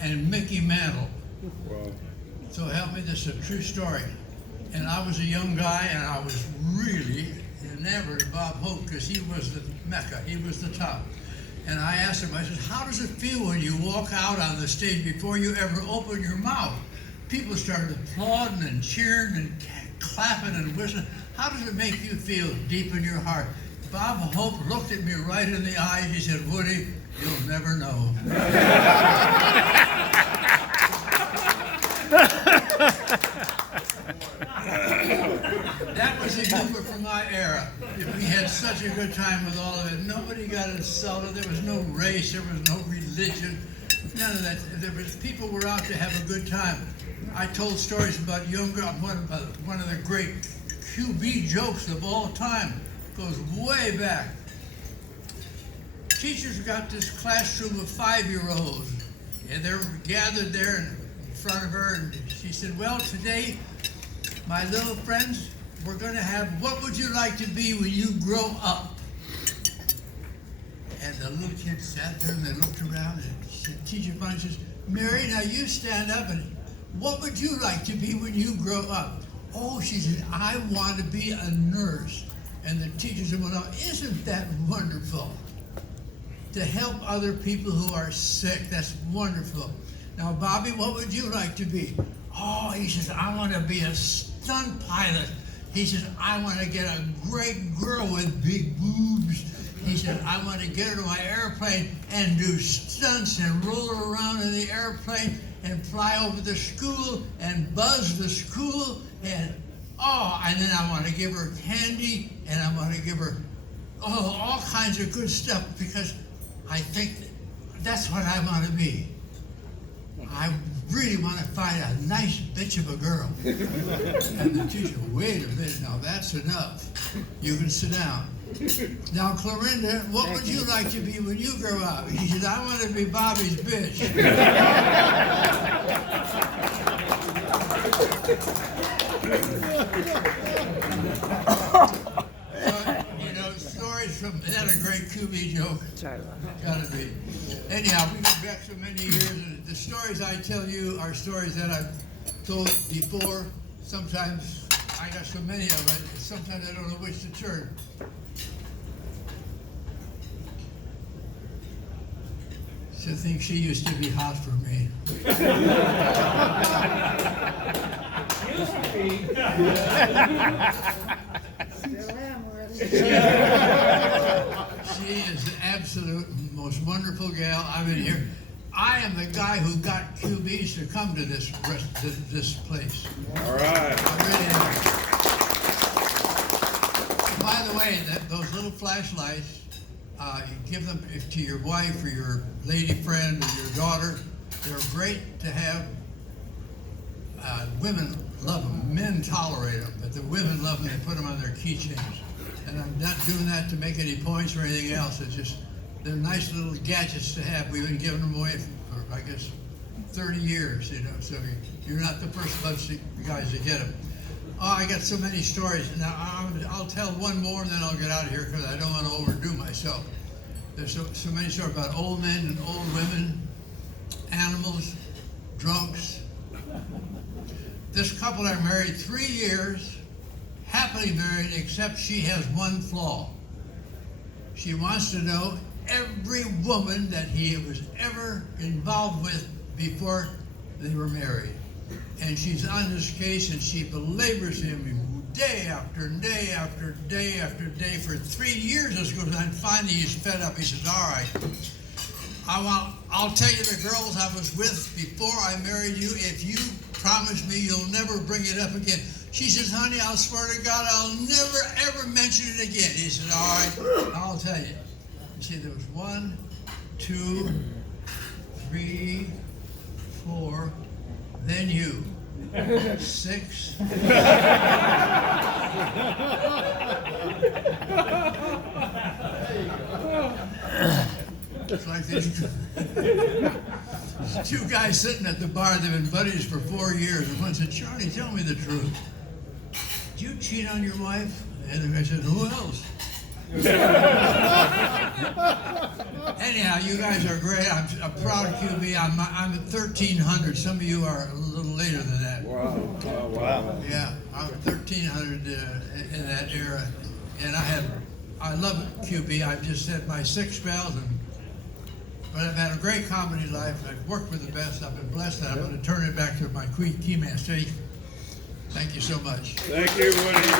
and Mickey Mantle. Wow. So help me, this is a true story. And I was a young guy, and I was really enamored of Bob Hope because he was the mecca, he was the top. And I asked him, I said, how does it feel when you walk out on the stage before you ever open your mouth? People started applauding and cheering and clapping and whistling. How does it make you feel deep in your heart? Bob Hope looked at me right in the eyes. He said, Woody, you'll never know. That was the humor from my era. We had such a good time with all of it. Nobody got insulted. There was no race. There was no religion. None of that. There was, people were out to have a good time. I told stories about one of the great QB jokes of all time. Goes way back. Teachers got this classroom of 5-year-olds, and they were gathered there in front of her, and she said, well, today, my little friends, we're going to have, what would you like to be when you grow up? And the little kids sat there and they looked around, and the teacher finally says, Mary, now you stand up, and what would you like to be when you grow up? Oh, she said, I want to be a nurse. And the teacher said, well, now, isn't that wonderful? To help other people who are sick, that's wonderful. Now, Bobby, what would you like to be? Oh, he says, I want to be a stunt pilot. He says, I want to get a great girl with big boobs. He said, I want to get her to my airplane and do stunts and roll her around in the airplane and fly over the school and buzz the school and then I want to give her candy and I want to give her all kinds of good stuff because I think that's what I want to be. I really want to find a nice bitch of a girl. And the teacher, wait a minute, now that's enough. You can sit down. Now, Clorinda, what would you like to be when you grow up? He said, I want to be Bobby's bitch. Stories from that a great QB joke. Gotta be. Anyhow, we go back so many years, and the stories I tell you are stories that I've told before. Sometimes I got so many of it, sometimes I don't know which to turn. She thinks she used to be hot for me. Used to be. Still am, She is the absolute most wonderful gal. I mean, here, I am the guy who got QBs to come to this place. All right. I really am. By the way, those little flashlights, you give them to your wife or your lady friend or your daughter. They're great to have. Women love them. Men tolerate them, but the women love them. They put them on their keychains. And I'm not doing that to make any points or anything else. It's just, they're nice little gadgets to have. We've been giving them away for, I guess, 30 years, you know, so you're not the first bunch of guys to get them. Oh, I got so many stories. Now, I'll tell one more and then I'll get out of here because I don't want to overdo myself. There's so many stories about old men and old women, animals, drunks. This couple are married 3 years, happily married, except she has one flaw. She wants to know every woman that he was ever involved with before they were married. And she's on this case and she belabors him day after day after day after day for 3 years. This goes on. Finally, he's fed up. He says, all right, I'll tell you the girls I was with before I married you if you promise me you'll never bring it up again. She says, honey, I'll swear to God I'll never, ever mention it again. He says, all right, I'll tell you. You see, there was 1, 2, 3, 4, then you. 6. It's like these 2 guys sitting at the bar. They've been buddies for 4 years. And one said, Charlie, tell me the truth. Did you cheat on your wife? And the guy said, who else? Anyhow, you guys are great. I'm proud of QB. I'm at 1,300. Some of you are a little later than that. Wow. Yeah, I'm 1,300 in that era, and I love QB. I've just had my 6 spells, but I've had a great comedy life. I've worked with the best. I've been blessed, and I'm going to turn it back to my key man. Thank you so much. Thank you, Woody.